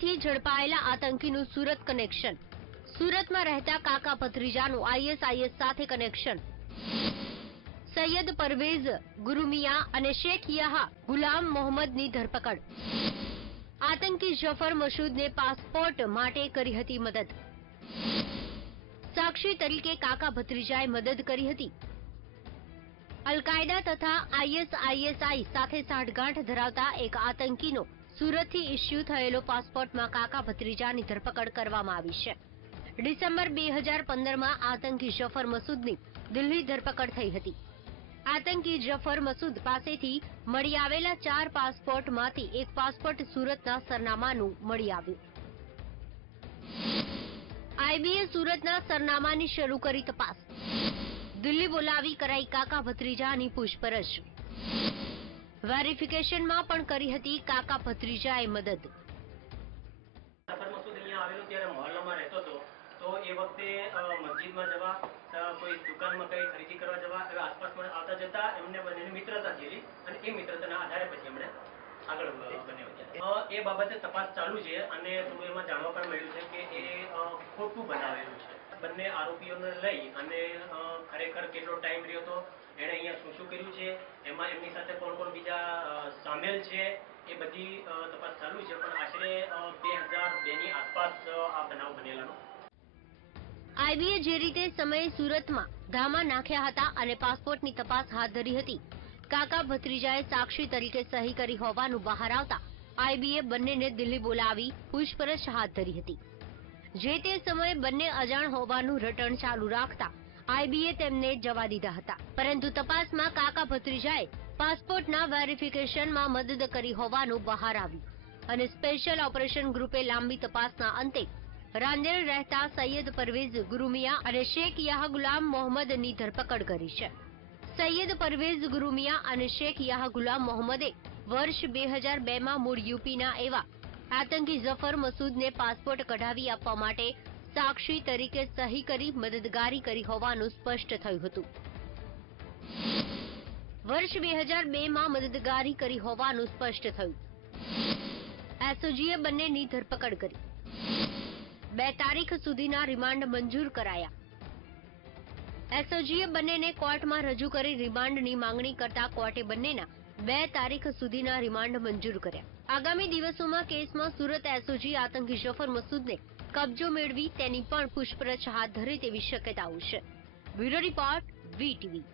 મુંબઈથી ઝડપાયેલા આતંકીનું સુરત કનેક્શન, સુરતમાં રહેતા કાકા ભત્રીજાનું આઈએસઆઈએસ સાથે કનેક્શન, સૈયદ પરવેઝ ગુરુમિયા અને શેખ યાહા ગુલામ મોહમ્મદની ધરપકડ, આતંકી જફર મસૂદને પાસપોર્ટ માટે કરી હતી મદદ, સાક્ષી તરીકે કાકા ભત્રીજાએ મદદ કરી હતી. અલકાયદા તથા આઈએસઆઈએસઆઈ સાથે સાંઠગાંઠ ધરાવતા એક આતંકીનો સુરતથી ઇસ્યુ થયેલો પાસપોર્ટમાં કાકા ભત્રીજાની ધરપકડ કરવામાં આવી છે. ડિસેમ્બર 2015માં આતંકી જફર મસૂદની દિલ્હી ધરપકડ થઈ હતી. આતંકી જફર મસૂદ પાસેથી મળી આવેલા 4 પાસપોર્ટમાંથી એક પાસપોર્ટ સુરતના સરનામાનું મળી આવ્યું. આઈબીએ સુરતના સરનામાની શરૂ કરી તપાસ, દિલ્હી બોલાવી કરાઈ કાકા ભત્રીજાની પૂછપરછ, વેરિફિકેશનમાં પણ કરી હતી કાકા ભત્રીજાએ મદદ. જફર મસૂદ અહીંયા આવેલો ત્યારે મહોલ્લામાં રહેતો હતો, તો એ વખતે મસ્જિદમાં જવા, કોઈ દુકાનમાં કઈ ખરીદી કરવા જવા, આસપાસમાં આવતા જતા એમને બંનેની મિત્રતા થયેલી અને એ મિત્રતાના આધારે પછી એમણે આગળ બન્યા. એ બાબતે તપાસ ચાલુ છે અને થોડું એમાં જાણવા પણ મળ્યું છે કે એ ખોટું બનાવેલું છે. બંને આરોપીઓને લઈ અને ખરેખર કેટલો ટાઈમ રહ્યો હતો, એણે અહીંયા શું શું કર્યું છે, એમાં એમની સાથે કોણ કોણ બીજા સામેલ છે, એ બધી તપાસ ચાલુ છે. પણ આશરે 2002ની આસપાસ આ બનાવ બનેલાનો. આઈબીએ જે રીતે સમયે સુરતમાં ધામા નાખ્યા હતા અને પાસપોર્ટની તપાસ હાથ ધરી હતી, કાકા ભત્રીજાએ સાક્ષી તરીકે સહી કરી હોવાનું બહાર આવતા આઈબીએ બંનેને દિલ્હી બોલાવી પૂછપરછ હાથ ધરી હતી. જે તે સમયે બંને અજાણ હોવાનું રટણ ચાલુ રાખતા આઈબીએ તેમને જવા દીધા હતા. પરંતુ તપાસમાં કાકા ભત્રીજાએ પાસપોર્ટના વેરિફિકેશનમાં મદદ કરી હોવાનું બહાર આવ્યું અને સ્પેશિયલ ઓપરેશન ગ્રુપે લાંબી તપાસના અંતે રાંદેર રહેતા સૈયદ પરવેઝ ગુરુમિયા અને શેખ યાહ ગુલામ મોહમ્મદની ધરપકડ કરી છે. સૈયદ પરવેઝ ગુરુમિયા અને શેખ યાહ ગુલામ મોહમ્મદે વર્ષ 2002માં મૂળ યુપીના એવા આતંકી જફર મસૂદને પાસપોર્ટ કઢાવી આપવા માટે સાક્ષી તરીકે સહી કરી મદદગારી કરી હોવાનું સ્પષ્ટ થયું હતું. વર્ષ 2002માં મદદગારી કરી હોવાનું સ્પષ્ટ થયું. એસઓજીએ બંનેની ધરપકડ કરી. 2 તારીખ સુધીના રિમાન્ડ મંજૂર કરાયા. એસઓજીએ બંનેને કોર્ટમાં રજૂ કરી રિમાન્ડની માંગણી કરતા કોર્ટે બંનેના 2 તારીખ સુધીના રિમાન્ડ મંજૂર કર્યા. આગામી દિવસોમાં કેસમાં સુરત એસઓજી આતંકી જફર મસૂદને કબજો મેળવી તેની પણ પૂછપરછ હાથ ધરે તેવી શક્યતાઓ છે. Bureau report, VTV.